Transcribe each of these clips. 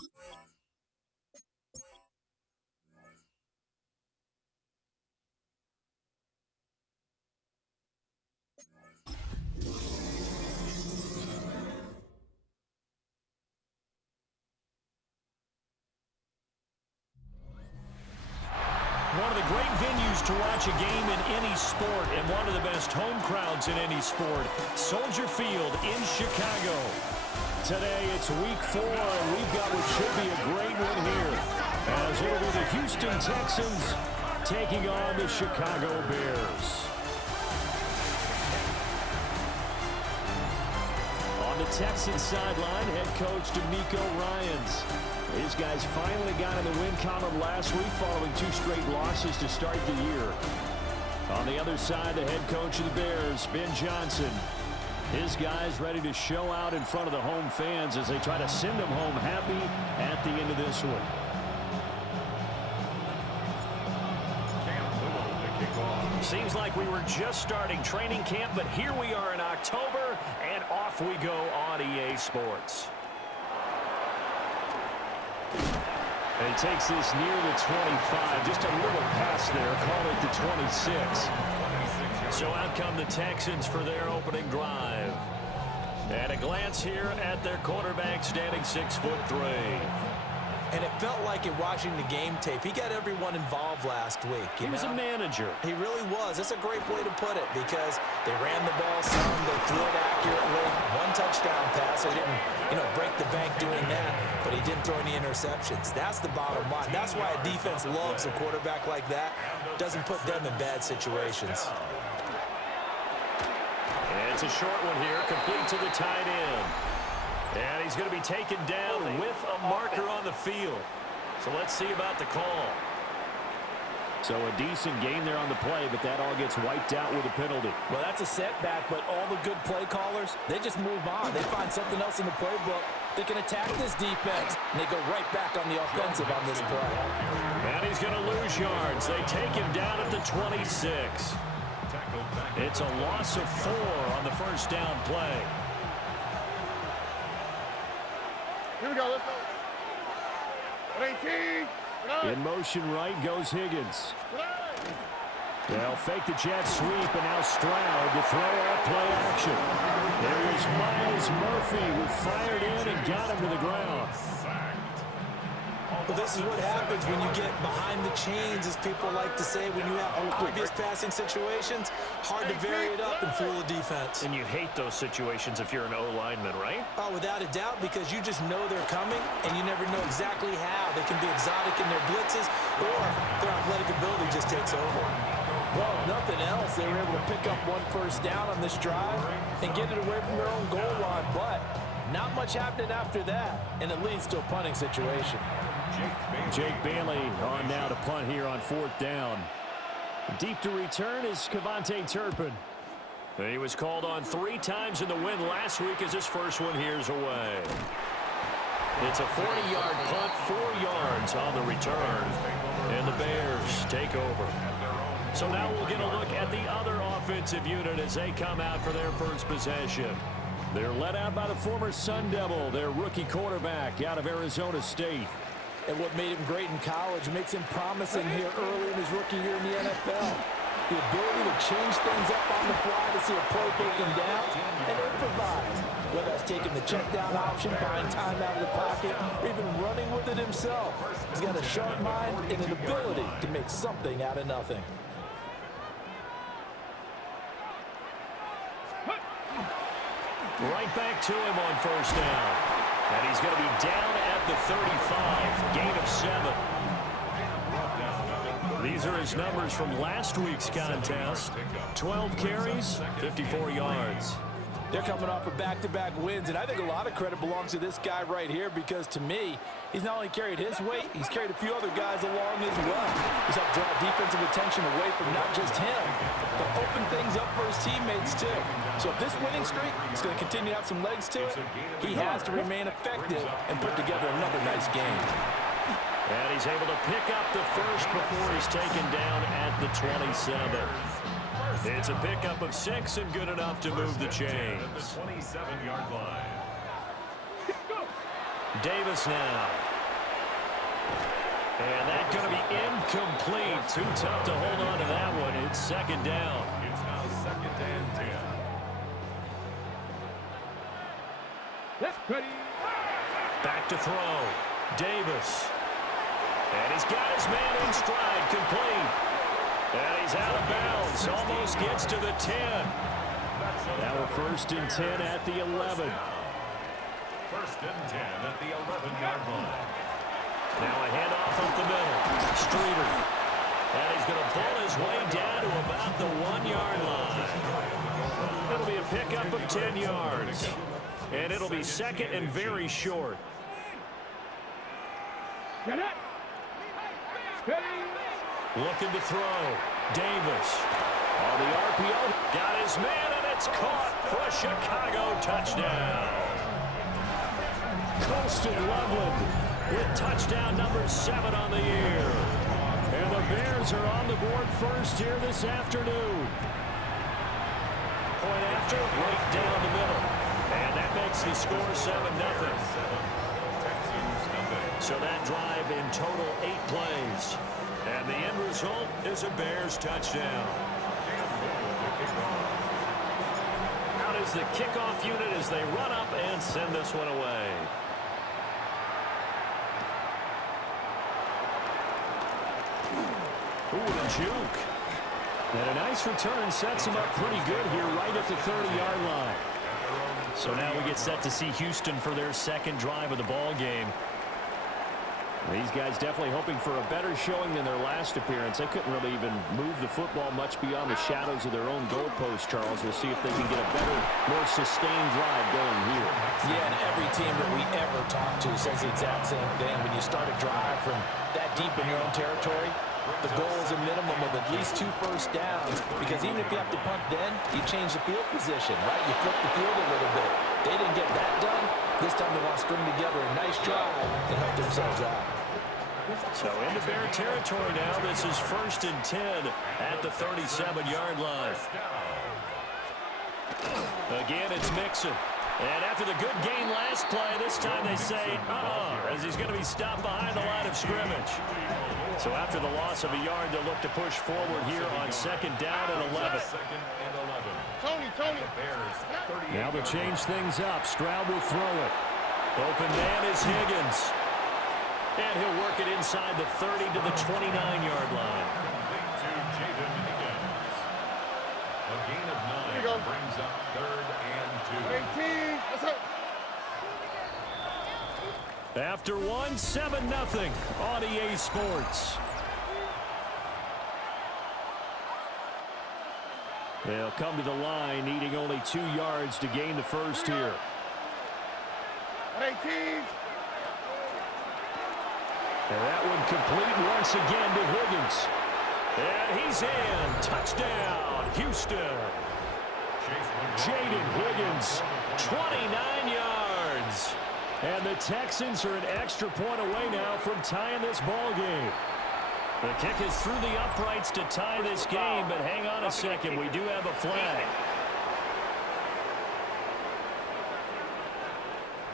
One of the great venues to watch a game in any sport, and one of the best home crowds in any sport, Soldier Field in Chicago. Today it's week 4, and we've got what should be a great one here, as it'll be the Houston Texans taking on the Chicago Bears. On the Texans sideline, head coach DeMeco Ryans. These guys finally got in the win column last week following 2 straight losses to start the year. On the other side, the head coach of the Bears, Ben Johnson. His guys ready to show out in front of the home fans as they try to send them home happy at the end of this one. Seems like we were just starting training camp, but here we are in October, and off we go on EA Sports. And he takes this near the 25. Just a little pass there. Call it the 26. So out come the Texans for their opening drive. And a glance here at their quarterback standing 6'3". And it felt like in watching the game tape, he got everyone involved last week. He was a manager. He really was. That's a great way to put it because they ran the ball some, they threw it accurately. 1 touchdown pass. They didn't, break the bank doing that, but he didn't throw any interceptions. That's the bottom line. That's why a defense loves a quarterback like that. Doesn't put them in bad situations. And it's a short one here, complete to the tight end. And he's going to be taken down with a marker on the field. So let's see about the call. So a decent game there on the play, but that all gets wiped out with a penalty. Well, that's a setback, but all the good play callers, they just move on. They find something else in the playbook. They can attack this defense, and they go right back on the offensive on this play. And he's going to lose yards. They take him down at the 26. It's a loss of 4 on the first down play. Here we go, let's go. 18. In motion right goes Higgins. They'll fake the jet sweep, and now Stroud to throw out play action. There is Miles Murphy who fired in and got him to the ground. Well, this is what happens when you get behind the chains, as people like to say, when you have obvious passing situations. Hard to vary it up and fool the defense. And you hate those situations if you're an O-lineman, right? Oh, without a doubt, because you just know they're coming, and you never know exactly how. They can be exotic in their blitzes, or their athletic ability just takes over. Well, if nothing else, they were able to pick up 1 first down on this drive and get it away from their own goal line, but not much happening after that, and it leads to a punting situation. Jake Bailey on now to punt here on 4th down. Deep to return is Kevontae Turpin. He was called on 3 times in the win last week as his first one here's away. It's a 40-yard punt, 4 yards on the return. And the Bears take over. So now we'll get a look at the other offensive unit as they come out for their first possession. They're led out by the former Sun Devil, their rookie quarterback out of Arizona State. And what made him great in college makes him promising here early in his rookie year in the NFL. The ability to change things up on the fly to see a play taken down and improvise. Whether that's taking the check down option, buying time out of the pocket, or even running with it himself. He's got a sharp mind and an ability to make something out of nothing. Right back to him on first down. And he's going to be down at the 35, gain of 7. These are his numbers from last week's contest. 12 carries, 54 yards. They're coming off of back-to-back wins, and I think a lot of credit belongs to this guy right here because, to me, he's not only carried his weight, he's carried a few other guys along as well. He's helped draw defensive attention away from not just him, but open things up for his teammates, too. So if this winning streak is going to continue to have some legs to it, he has to remain effective and put together another nice game. And he's able to pick up the first before he's taken down at the 27. It's a pickup of 6 and good enough to move the chains. Davis now. And that's going to be incomplete. Too tough to hold on to that one. It's second down. It's now second and 10. Back to throw. Davis. And he's got his man in stride, complete. And he's out of bounds. Almost gets to the 10. Now we're first and 10 at the 11. First and 10 at the 11-yard line. Now a handoff up the middle. Streeter. And he's going to pull his way down to about the 1-yard line. It'll be a pickup of 10 yards. And it'll be second and very short. Looking to throw. Davis. On the RPO. Got his man, and it's caught for a Chicago touchdown. Colston Loveland with touchdown number 7 on the year. And the Bears are on the board first here this afternoon. Point after, right down the middle. And that makes the score 7-0. So that drive in total 8 plays. And the end result is a Bears touchdown. Out is the kickoff unit as they run up and send this one away. Ooh, the juke. And a nice return sets him up pretty good here right at the 30-yard line. So now we get set to see Houston for their second drive of the ball game. These guys definitely hoping for a better showing than their last appearance. They couldn't really even move the football much beyond the shadows of their own goalpost, Charles. We'll see if they can get a better, more sustained drive going here. Yeah, and every team that we ever talk to says the exact same thing. When you start a drive from that deep in your own territory, the goal is a minimum of at least 2 first downs, because even if you have to punt then, you change the field position, right? You flip the field a little bit. They didn't get that done. This time they want to string together a nice drive and help themselves out. So into Bear territory now. This is first and 10 at the 37-yard line. Again, it's Mixon. And after the good gain last play, this time they say, as he's going to be stopped behind the line of scrimmage. So after the loss of a yard, they'll look to push forward here on second down and 11. Tony. Now they'll change things up. Stroud will throw it. Open man is Higgins. And he'll work it inside the 30 to the 29-yard line. A gain of 9 brings up third and 2. 18. Let's go. After 7-0 on EA Sports. They'll come to the line needing only 2 yards to gain the first here. 18. And that one complete once again to Higgins. And he's in. Touchdown, Houston. Jaden Higgins, 29 yards. And the Texans are an extra point away now from tying this ball game. The kick is through the uprights to tie this game, but hang on a second. We do have a flag.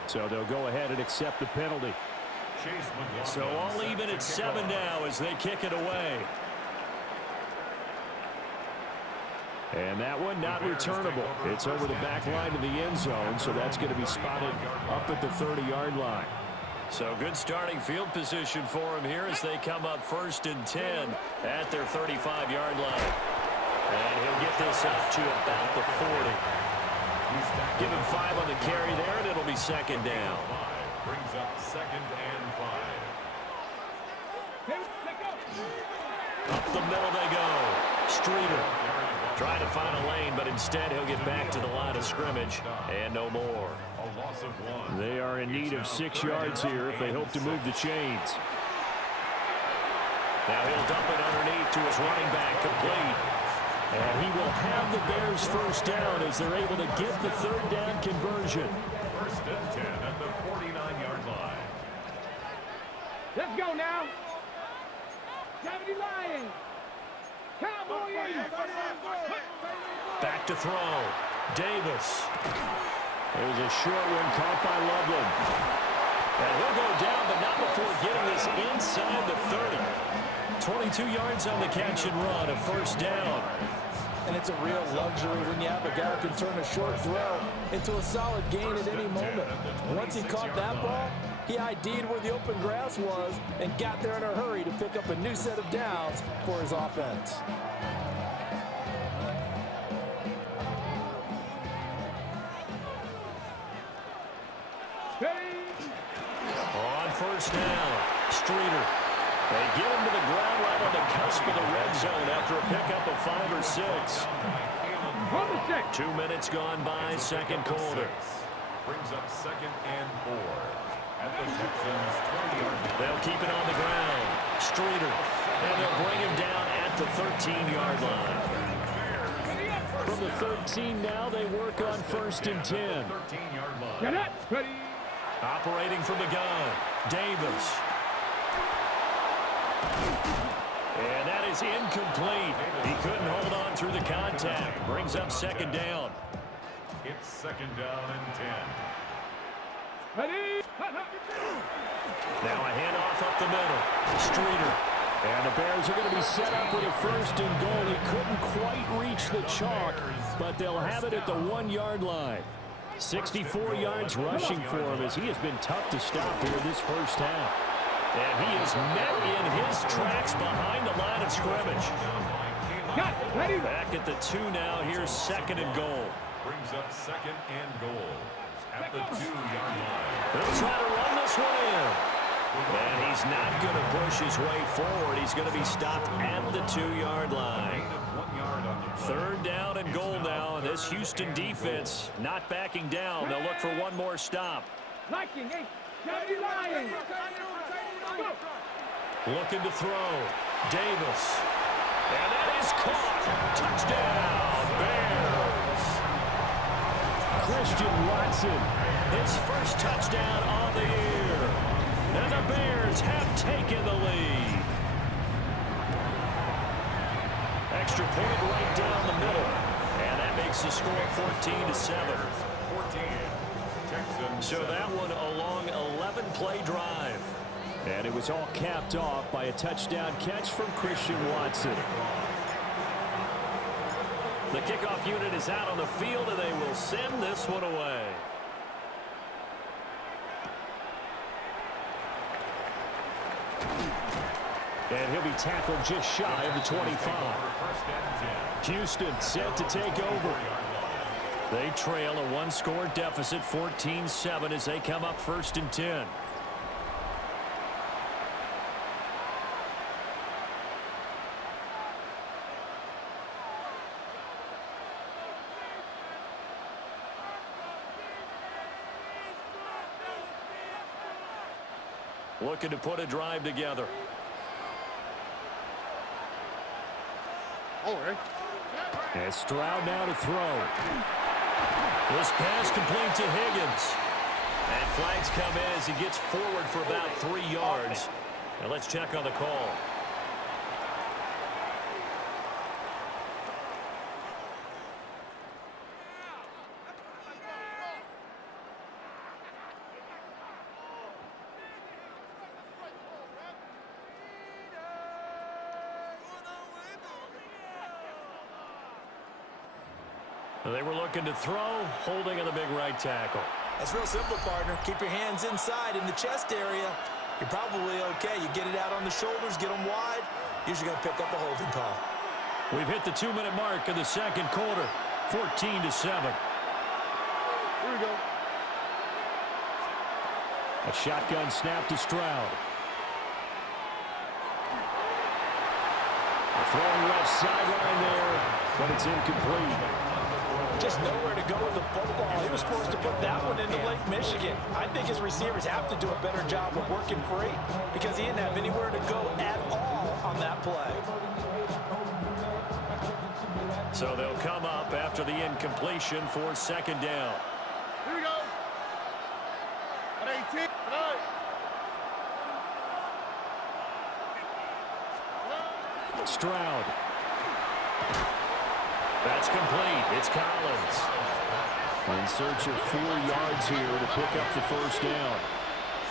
So they'll go ahead and accept the penalty. So all even at 7 now as they kick it away. And that one not returnable. It's over the back line of the end zone, so that's going to be spotted up at the 30-yard line. So good starting field position for them here as they come up first and 10 at their 35-yard line. And he'll get this up to about the 40. Give him 5 on the carry there, and it'll be second down. Brings up second and 5. Up the middle they go. Streeter trying to find a lane, but instead he'll get back to the line of scrimmage and no more. A loss of 1. They are in need of 6 yards here if they hope to move the chains. Now he'll dump it underneath to his running back, complete. And he will have the Bears first down as they're able to get the third down conversion. First and 10 at the 49-yard line. Let's go now. 70 Lions. Cowboys. Back to throw. Davis. There's a short one caught by Loveland. And he'll go down, but not before getting this inside the 30. 22 yards on the catch and run, a first down. And it's a real luxury when you have a guy who can turn a short throw into a solid gain at any moment. Once he caught that ball, he ID'd where the open grass was and got there in a hurry to pick up a new set of downs for his offense. On first down, Streeter. They get him to the ground right on the cusp of the red zone after a pickup of 5 or 6. 2 minutes gone by, second quarter. Brings up 2nd and 4 at the Texans 20-yard line. They'll keep it on the ground. Streeter. And they'll bring him down at the 13-yard line. From the 13 now, they work on 1st and 10. 13-yard line. Get it. Ready. Operating from the gun, Davis. And that is incomplete. He couldn't hold on through the contact. Brings up 2nd down. It's 2nd down and 10. Ready. Now a handoff up the middle. Streeter. And the Bears are going to be set up with a 1st and goal. He couldn't quite reach the chalk, but they'll have it at the 1-yard line. 64 yards rushing for him as he has been tough to stop here this first half. And he is met in his tracks behind the line of scrimmage. Back at the 2 now. Here's 2nd and goal. Brings up 2nd and goal at the 2-yard line. They'll try to run this one in. And he's not going to push his way forward. He's going to be stopped at the 2-yard line. 1 yard on the play. 3rd down and goal now. This Houston defense not backing down. They'll look for one more stop. Liking, hey, Johnny Lion. Looking to throw. Davis. And that is caught. Touchdown, Bears. Christian Watson, his first touchdown on the year. And the Bears have taken the lead. Extra point right down the middle. And that makes the score 14-7. 14. Texans. So that one a long 11-play drive. And it was all capped off by a touchdown catch from Christian Watson. The kickoff unit is out on the field, and they will send this one away. And he'll be tackled just shy of the 25. Houston set to take over. They trail a 1-score deficit, 14-7, as they come up 1st and 10. Looking to put a drive together. And Stroud now to throw. This pass complete to Higgins. And flags come in as he gets forward for about 3 yards. Now let's check on the call. They were looking to throw, holding in the big right tackle. That's real simple, partner. Keep your hands inside in the chest area. You're probably okay. You get it out on the shoulders, get them wide. Usually going to pick up a holding call. We've hit the 2-minute mark of the second quarter, 14-7. Here we go. A shotgun snap to Stroud. Throwing left sideline there, but it's incomplete. Just nowhere to go with the football. He was forced to put that one into Lake Michigan. I think his receivers have to do a better job of working free because he didn't have anywhere to go at all on that play. So they'll come up after the incompletion for 2nd down. Here we go. At 18. Stroud. That's complete. It's Collins. In search of 4 yards here to pick up the first down.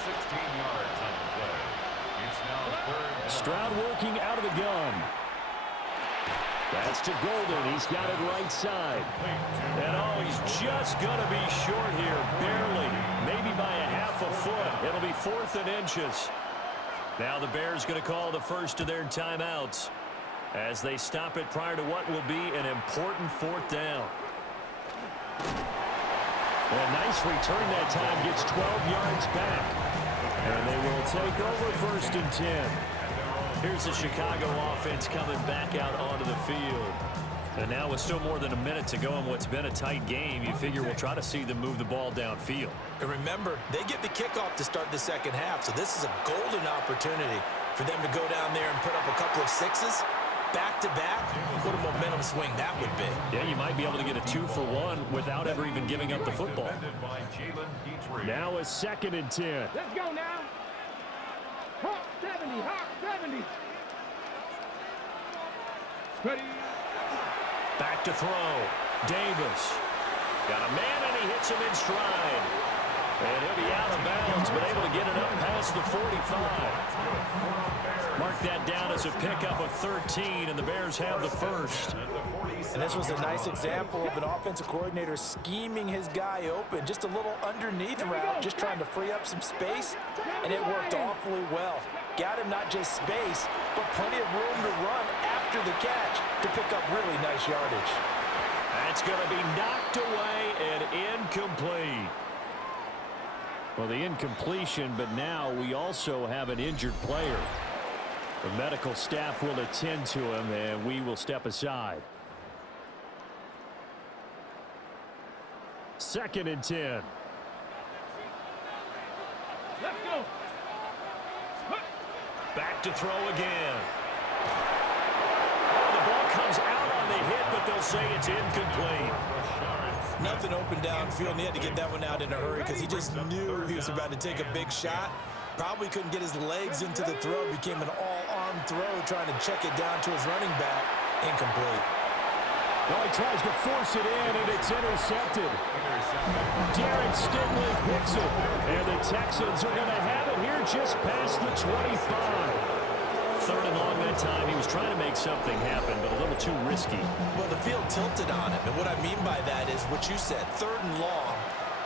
16 yards on the play. It's now third and Stroud working out of the gun. That's to Golden. He's got it right side. And oh, he's just going to be short here, barely. Maybe by a half a foot. It'll be 4th and inches. Now the Bears going to call the first of their timeouts as they stop it prior to what will be an important 4th down. A nice return that time, gets 12 yards back. And they will take over 1st and 10. Here's the Chicago offense coming back out onto the field. And now with still more than a minute to go in what's been a tight game, you figure we'll try to see them move the ball downfield. And remember, they get the kickoff to start the second half, so this is a golden opportunity for them to go down there and put up a couple of sixes. Back-to-back, what a momentum swing that would be. Yeah, you might be able to get a 2-for-1 without ever even giving up the football. Now a 2nd and 10. Let's go now. Hawk 70, Hawk 70. Ready. Back to throw. Davis. Got a man, and he hits him in stride. And he'll be out of bounds, but able to get it up past the 45. Mark that down as a pickup of 13, and the Bears have the first. And this was a nice example of an offensive coordinator scheming his guy open. Just a little underneath route, just trying to free up some space, and it worked awfully well. Got him not just space, but plenty of room to run after the catch to pick up really nice yardage. That's going to be knocked away and incomplete. Well, the incompletion, but now we also have an injured player. The medical staff will attend to him, and we will step aside. 2nd and 10. Let's go. Back to throw again. Oh, the ball comes out on the hit, but they'll say it's incomplete. Nothing open downfield, and he had to get that one out in a hurry because he just knew he was about to take a big shot. Probably couldn't get his legs into the throw. Became an all-arm throw, trying to check it down to his running back. Incomplete. Well, he tries to force it in, and it's intercepted. Darren Stingley picks it, and the Texans are going to have it here just past the 25. 3rd and long that time. He was trying to make something happen, but a little too risky. Well, the field tilted on him, and what I mean by that is what you said. 3rd and long.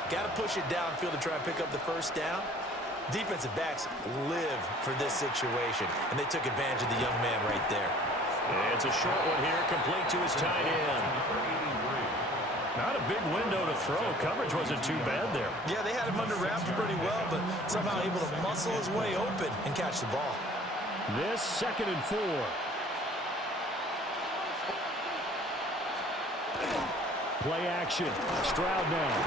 Got to push it downfield to try and pick up the first down. Defensive backs live for this situation, and they took advantage of the young man right there. And it's a short one here, complete to his tight end. Not a big window to throw. Coverage wasn't too bad there. Yeah, they had him under wraps pretty well, but somehow able to muscle his way open and catch the ball. This 2nd and 4. Play action. Stroud now.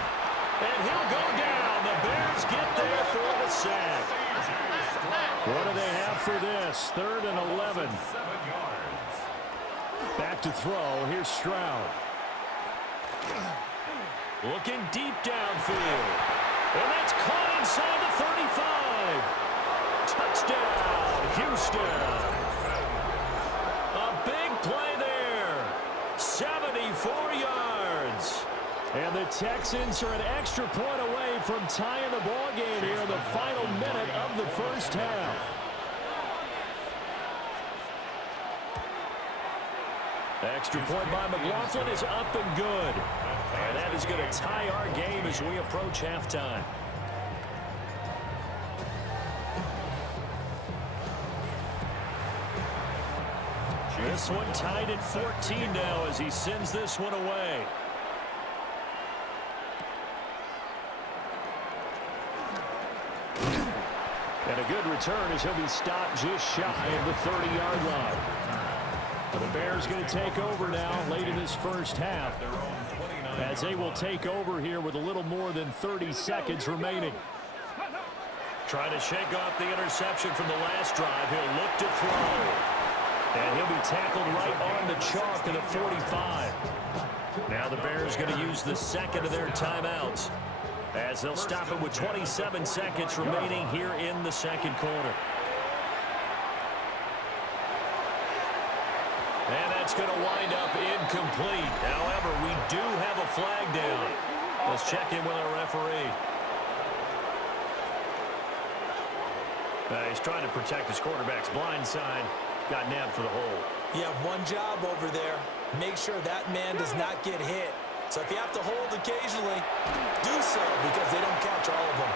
And he'll go down. The Bears get there for the sack. What do they have for this? 3rd and 11. Back to throw. Here's Stroud. Looking deep downfield. And that's caught inside the 35. Touchdown, Houston. A big play there. 74 yards. And the Texans are an extra point away from tying the ball game here in the final minute of the first half. Extra point by McLaughlin is up and good. And that is going to tie our game as we approach halftime. This one tied at 14 now as he sends this one away. And a good return as he'll be stopped just shy of the 30-yard line. The Bears going to take over now late in this first half as they will take over here with a little more than 30 seconds remaining. Trying to shake off the interception from the last drive. He'll look to throw. And he'll be tackled right on the chalk to the 45. Now the Bears going to use the second of their timeouts as they'll stop it with 27 seconds remaining here in the second quarter. And that's going to wind up incomplete. However, we do have a flag down. Let's check in with our referee. He's trying to protect his quarterback's blind side. Got nabbed for the hole. You have one job over there. Make sure that man does not get hit. So if you have to hold occasionally, do so because they don't catch all of them.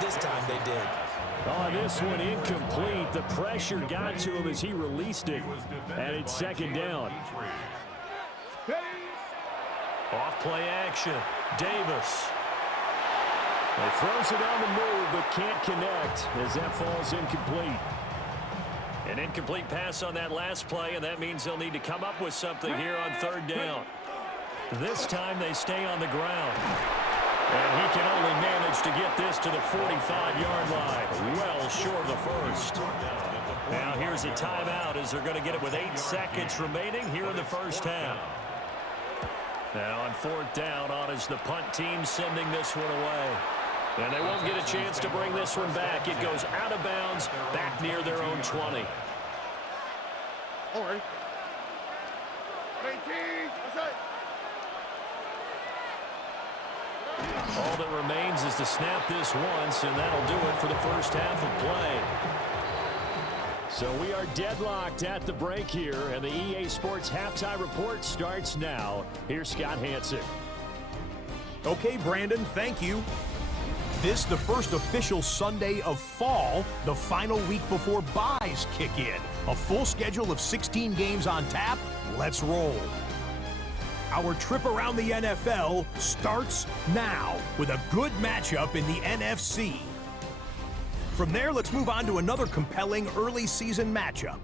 This time they did. On this one, incomplete. The pressure got to him as he released it. And it's second down. Off play action. Davis. He throws it on the move, but can't connect as that falls incomplete. An incomplete pass on that last play, and that means they'll need to come up with something here on third down. This time they stay on the ground. And he can only manage to get this to the 45-yard line. Well short of the first. Now here's a timeout as they're going to get it with 8 seconds remaining here in the first half. Now on fourth down, on is the punt team sending this one away. And they won't get a chance to bring this one back. It goes out of bounds, back near their own 20. All right. 18. That's it. All that remains is to snap this once, and that'll do it for the first half of play. So we are deadlocked at the break here, and the EA Sports Halftime Report starts now. Here's Scott Hansen. Okay, Brandon, thank you. This the first official Sunday of fall, the final week before buys kick in. A full schedule of 16 games on tap. Let's roll. Our trip around the NFL starts now with a good matchup in the NFC. From there, let's move on to another compelling early season matchup.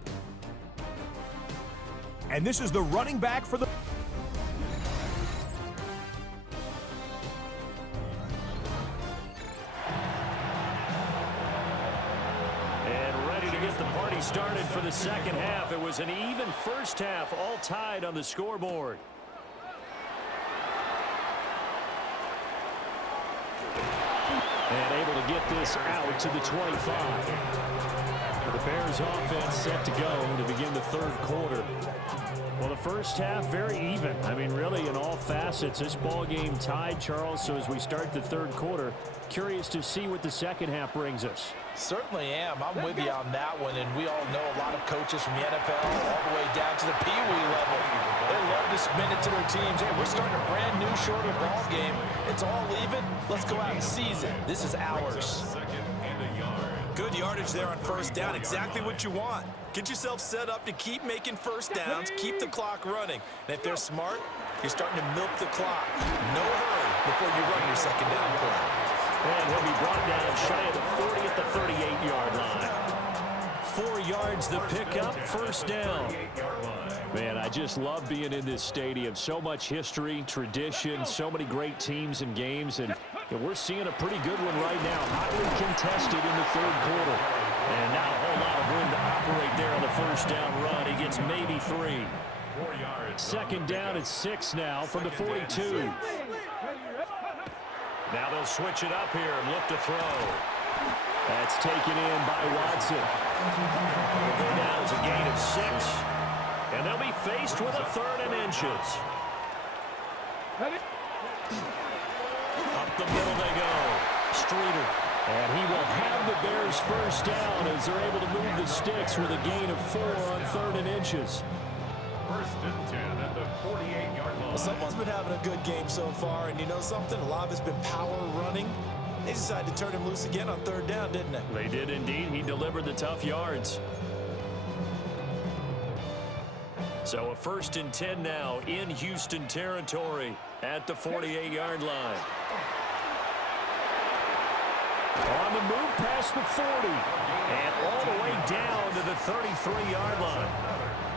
And this is the running back for the... And ready to get the party started for the second half. It was an even first half, all tied on the scoreboard. And able to get this out to the 25. The Bears offense set to go to begin the third quarter. Well, the first half, very even. I mean, really, in all facets, this ball game tied, Charles. So as we start the third quarter, curious to see what the second half brings us. Certainly am. I'm with you on that one, and we all know a lot of coaches from the NFL all the way down to the Pee Wee level. They love to spin it to their teams. Hey, we're starting a brand new, shorter ball game. It's all even. Let's go out and seize it. This is ours. Good yardage there on first down. Exactly what you want. Get yourself set up to keep making first downs, keep the clock running. And if they're smart, you're starting to milk the clock. No hurry before you run your second down play. And he'll be brought down shy of the 40 at the 38-yard line. 4 yards the pickup, first down. Man, I just love being in this stadium. So much history, tradition, so many great teams and games. And we're seeing a pretty good one right now. Hotly contested in the third quarter. And not a whole lot of room to operate there on the first down run. He gets maybe 3. Second down at 6 now from the 42. Now they'll switch it up here and look to throw. That's taken in by Watson. Now it's a gain of 6. And they'll be faced with a 3rd and inches. Up the middle they go. Streeter. And he will have the Bears first down as they're able to move the sticks with a gain of 4 on 3rd and inches. First and 10 at the 48-yard line. Well, someone's been having a good game so far, and you know something? A lot of it's been power running. They decided to turn him loose again on third down, didn't they? They did indeed. He delivered the tough yards. So a 1st and 10 now in Houston territory at the 48-yard line. On the move past the 40 and all the way down to the 33-yard line.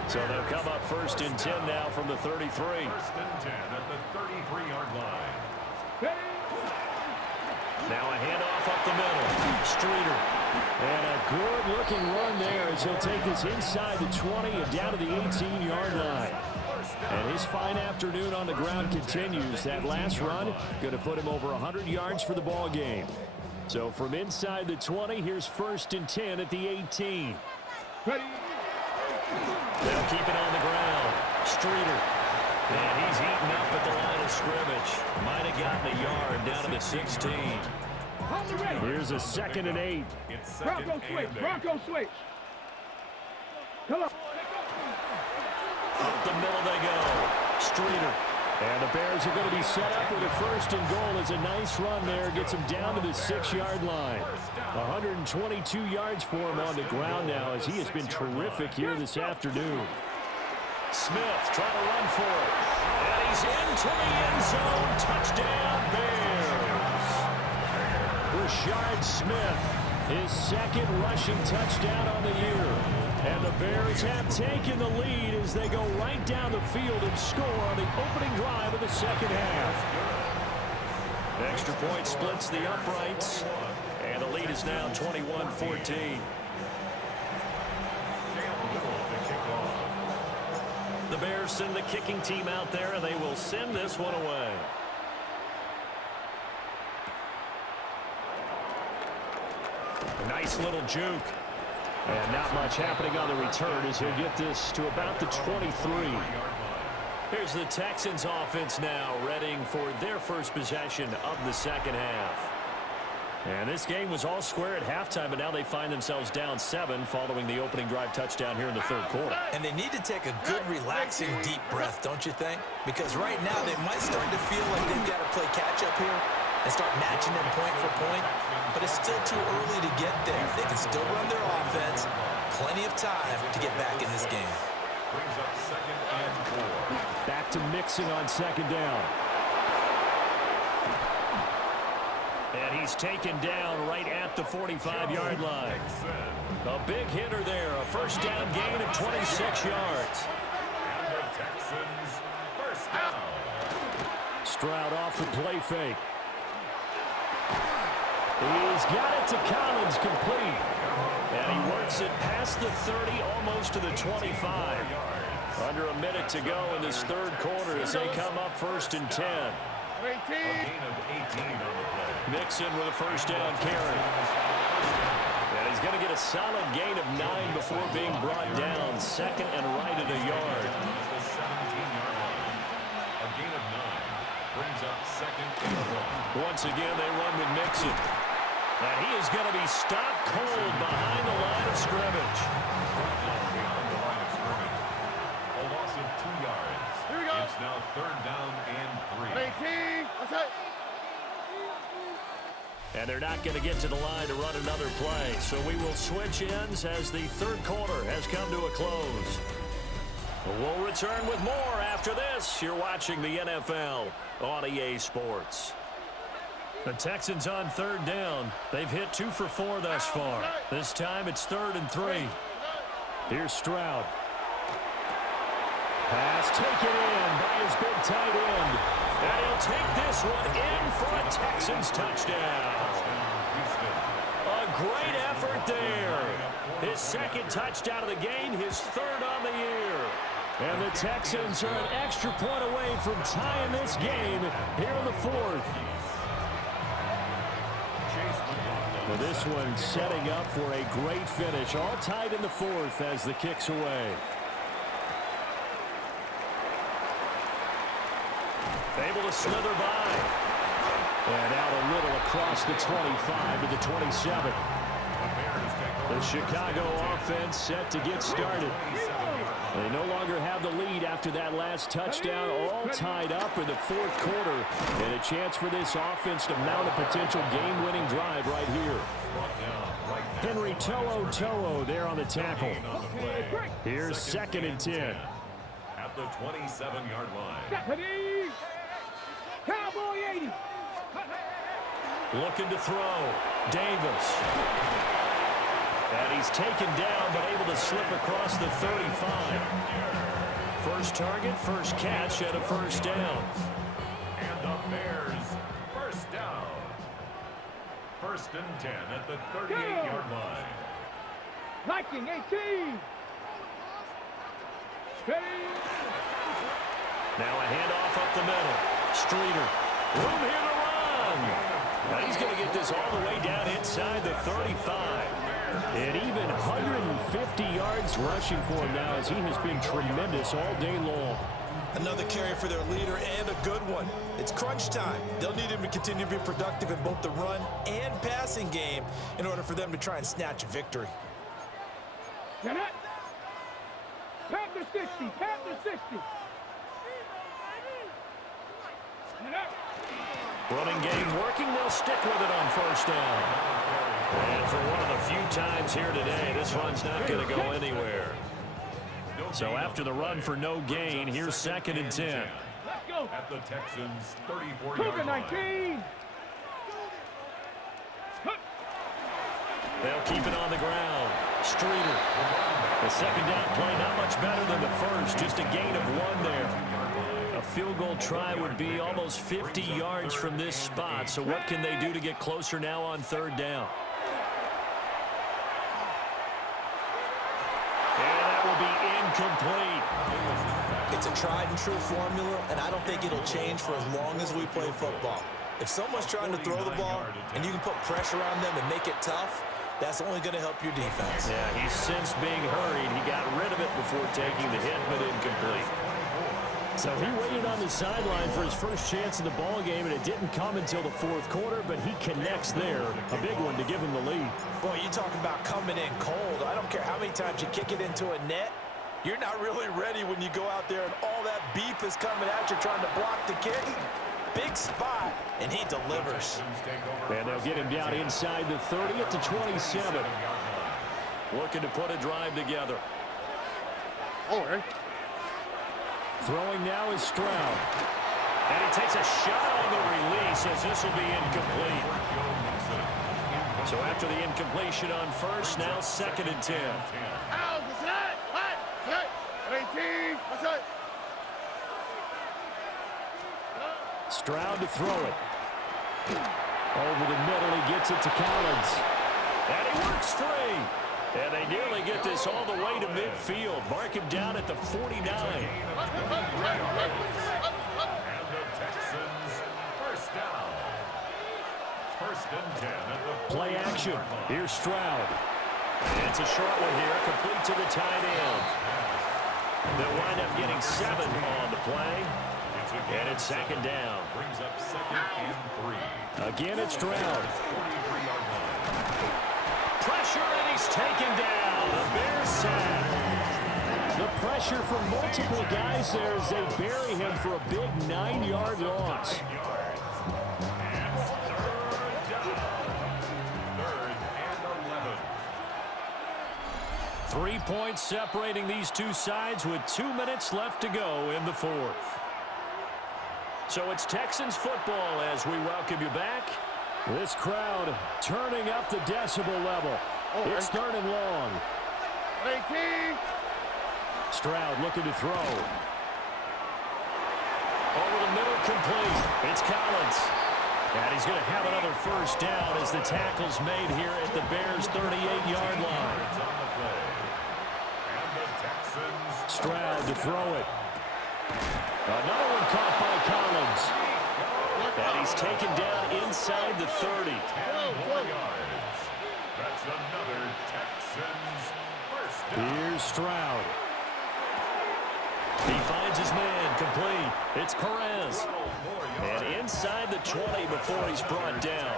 So they'll come up 1st and 10 now from the 33. 1st and 10 at the 33-yard line. Now a handoff up the middle. Streeter. And a good-looking run there as he'll take this inside the 20 and down to the 18-yard line. And his fine afternoon on the ground continues. That last run going to put him over 100 yards for the ball game. So from inside the 20, here's 1st and 10 at the 18. They'll keep it on the ground. Streeter. And he's eaten up at the line of scrimmage. Might have gotten a yard down to the 16. Hold the ready. Here's a 2nd and 8. It's second Bronco switch. and 8. Bronco switch. Come on. Up the middle they go. Streeter. And the Bears are going to be set up with a 1st and goal. As a nice run there. Gets him down to the 6-yard line. 122 yards for him on the ground now, as he has been terrific here this afternoon. Smith trying to run for it. And he's into the end zone. Touchdown, Bears. Rashard Smith, his 2nd rushing touchdown on the year. And the Bears have taken the lead as they go right down the field and score on the opening drive of the 2nd half. Extra point splits the uprights. And the lead is now 21-14. The Bears send the kicking team out there, and they will send this one away. A nice little juke. And not much happening on the return as he'll get this to about the 23. Here's the Texans offense now, readying for their first possession of the 2nd half. And this game was all square at halftime, but now they find themselves down 7 following the opening drive touchdown here in the 3rd quarter. And they need to take a good, relaxing, deep breath, don't you think? Because right now they might start to feel like they've got to play catch-up here and start matching them point for point. But it's still too early to get there. They can still run their offense. Plenty of time to get back in this game. Brings up 2nd and 4. Back to Mixon on 2nd down. And he's taken down right at the 45-yard line. A big hitter there. A 1st down gain of 26 yards. And the Texans, 1st down. Stroud off the play fake. He's got it to Collins, complete. And he works it past the 30, almost to the 25. Under a minute to go in this 3rd quarter as they come up 1st and 10. A gain of 18 on the play. Mixon with a 1st down carry. And he's going to get a solid gain of 9 before being brought down. 2nd and right at a yard. The 17-yard line. A gain of 9 brings up 2nd and 1. Once again, they run with Mixon. And he is going to be stopped cold behind the line of scrimmage. Beyond the line of scrimmage. A loss of 2 yards. Here we go. It's now 3rd down and 3. 18. That's it. And they're not going to get to the line to run another play. So we will switch ends as the 3rd quarter has come to a close. We'll return with more after this. You're watching the NFL on EA Sports. The Texans on 3rd down. They've hit 2 for 4 thus far. This time it's 3rd and 3. Here's Stroud. Pass taken in by his big tight end. And he'll take this one in for a Texans touchdown. A great effort there. His 2nd touchdown of the game, his 3rd on the year. And the Texans are an extra point away from tying this game here in the 4th. Well, this one setting up for a great finish. All tied in the 4th as the kick's away. Able to slither by. And out a little across the 25 to the 27. The Chicago offense set to get started. They no longer have the lead after that last touchdown. All tied up in the 4th quarter. And a chance for this offense to mount a potential game-winning drive right here. Henry To'o there on the tackle. Here's 2nd and 10. At the 27-yard line. Stephanie! Cowboy 80! Looking to throw. Davis. And he's taken down, but able to slip across the 35. First target, first catch, and a 1st down. And the Bears, 1st down. 1st and 10 at the 38-yard line. Liking 18! Ready? Now a handoff up the middle. Streeter. Room here to run. Now he's going to get this all the way down inside the 35. And even 150 yards rushing for him now as he has been tremendous all day long. Another carry for their leader and a good one. It's crunch time. They'll need him to continue to be productive in both the run and passing game in order for them to try and snatch a victory. Get it. Pat the 60. Pat the 60. Get up. Running game working. They'll stick with it on first down. And for one of the few times here today, this run's not going to go anywhere. So after the run for no gain, here's 2nd and 10. Let's go. At the Texans' 34-yard line. 19. They'll keep it on the ground. Streeter. The second down play not much better than the first. Just a gain of 1 there. A field goal try would be almost 50 yards from this spot. So what can they do to get closer now on 3rd down? And that will be incomplete. It's a tried and true formula, and I don't think it'll change for as long as we play football. If someone's trying to throw the ball and you can put pressure on them and make it tough, that's only going to help your defense. Yeah, he's since being hurried. He got rid of it before taking the hit, but incomplete. So he waited on the sideline for his first chance in the ball game, and it didn't come until the 4th quarter, but he connects there. A big one to give him the lead. Boy, you talking about coming in cold. I don't care how many times you kick it into a net. You're not really ready when you go out there and all that beef is coming at you trying to block the kick. Big spot, and he delivers. And they'll get him down inside the 30 at the 27. Looking to put a drive together. Okay. Throwing now is Stroud. And he takes a shot on the release as this will be incomplete. So after the incompletion on first, now 2nd and 10. Out, set, set, 18, set. Stroud to throw it. Over the middle, he gets it to Collins. And he works free. And they nearly get this all the way to midfield. Mark him down at the 49. And the Texans, first down. 1st and 10 at the Play action. Here's Stroud. And it's a short one here, complete to the tight end. They'll wind up getting 7 on the play. And it's 2nd down. Brings up 2nd and 3. Again, it's Stroud. 43-yard line. Pressure, and he's taken down. A Bears sack. The pressure from multiple guys there as they bury him for a big 9-yard loss. And 3rd down. 3rd and 11. 3 points separating these two sides with 2 minutes left to go in the 4th. So it's Texans football as we welcome you back. This crowd turning up the decibel level. It's 3rd and long. 18. Stroud looking to throw. Over the middle, complete. It's Collins. And he's going to have another first down as the tackle's made here at the Bears' 38-yard line. Stroud to throw it. Another one caught by Collins. And he's taken down inside the 30. 10 more yards. That's another Texans first down. Here's Stroud. He finds his man, complete. It's Perez. And inside the 20 before he's brought down.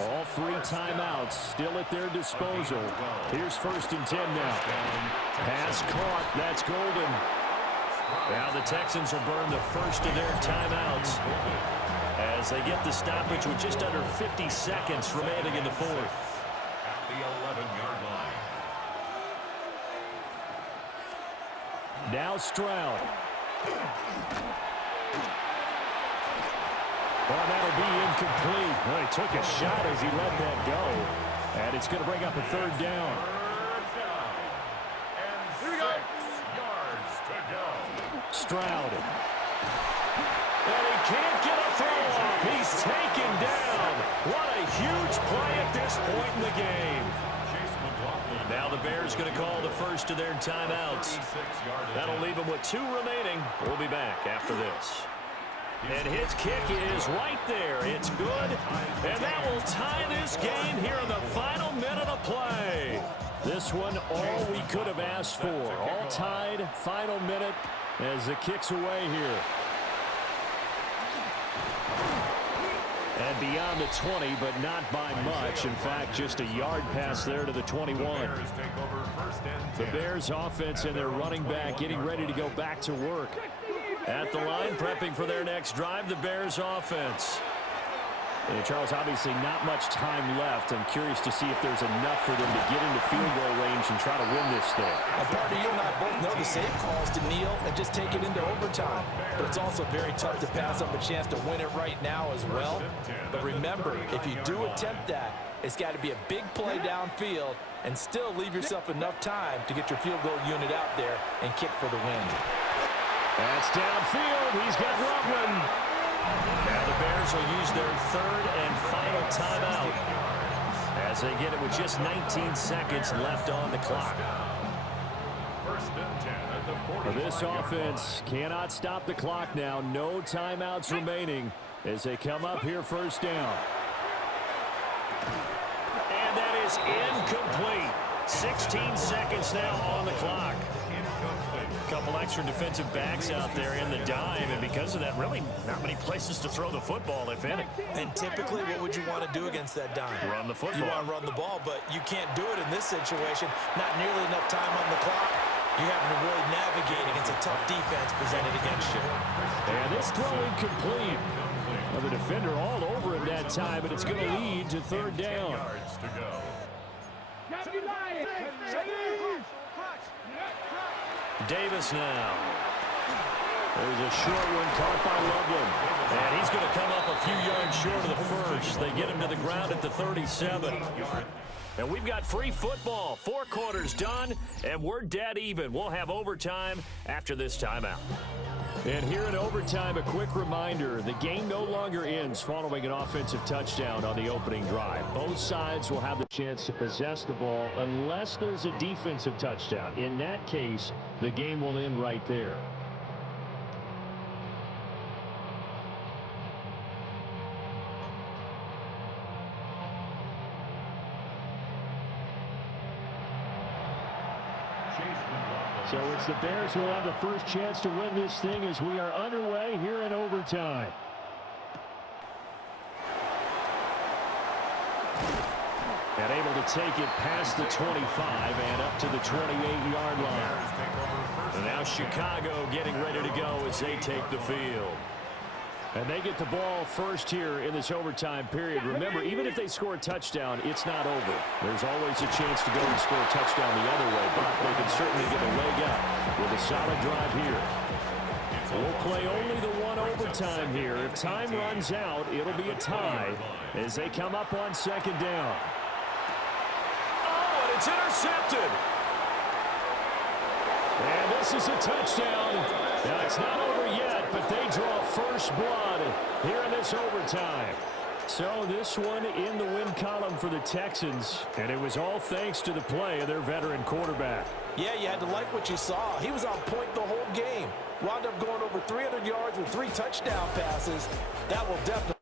All 3 timeouts still at their disposal. Here's 1st and 10 now. Pass caught. That's Golden. Now the Texans will burn the first of their timeouts as they get the stoppage with just under 50 seconds remaining in the 4th. At the 11-yard line. Now Stroud. Well, that'll be incomplete. Well, he took a shot as he let that go. And it's going to bring up a 3rd down. Here we go. 6 yards to go. Stroud. And he can't get a throw off. He's taken down. What a huge play at this point in the game. Now the Bears going to call the first of their timeouts. That'll leave them with 2 remaining. We'll be back after this. And his kick is right there. It's good. And that will tie this game here in the final minute of play. This one, all we could have asked for. All tied, final minute. as the kick's away here. And beyond the 20, but not by much. In fact, just a yard pass there to the 21. The Bears offense and their running back getting ready to go back to work. At the line, prepping for their next drive, the Bears offense. And Charles, obviously not much time left. I'm curious to see if there's enough for them to get into field goal range and try to win this thing. A partner, you and I both know the safe calls to kneel and just take it into overtime. But it's also very tough to pass up a chance to win it right now as well. But remember, if you do attempt that, it's got to be a big play downfield and still leave yourself enough time to get your field goal unit out there and kick for the win. That's downfield. He's got Loveland. Now the Bears will use their third and final timeout as they get it with just 19 seconds left on the clock. This offense cannot stop the clock now. No timeouts remaining as they come up here first down. And that is incomplete. 16 seconds now on the clock. A couple extra defensive backs out there in the dime, and because of that, really not many places to throw the football, if any. And typically, what would you want to do against that dime? Run the football. You want to run the ball, but you can't do it in this situation. Not nearly enough time on the clock. You're having to really navigate against a tough defense presented against you. And this throw incomplete. Well, the defender all over him that time, but it's going to lead to third down. Davis now. There's a short one caught by Loveland. And he's going to come up a few yards short of the first. They get him to the ground at the 37. And we've got free football. 4 quarters done, and we're dead even. We'll have overtime after this timeout. And here in overtime, a quick reminder, the game no longer ends following an offensive touchdown on the opening drive. Both sides will have the chance to possess the ball unless there's a defensive touchdown. In that case, the game will end right there. So it's the Bears who will have the first chance to win this thing as we are underway here in overtime. And able to take it past the 25 and up to the 28-yard line. And now Chicago getting ready to go as they take the field. And they get the ball first here in this overtime period. Remember, even if they score a touchdown, it's not over. There's always a chance to go and score a touchdown the other way, but they can certainly get a leg up with a solid drive here. We'll play only the one overtime here. If time runs out, it'll be a tie as they come up on second down. Oh, and it's intercepted. And this is a touchdown. Now, it's not over yet, but they draw first blood here in this overtime. So this one in the win column for the Texans, and it was all thanks to the play of their veteran quarterback. Yeah, you had to like what you saw. He was on point the whole game. Wound up going over 300 yards with 3 touchdown passes. That will definitely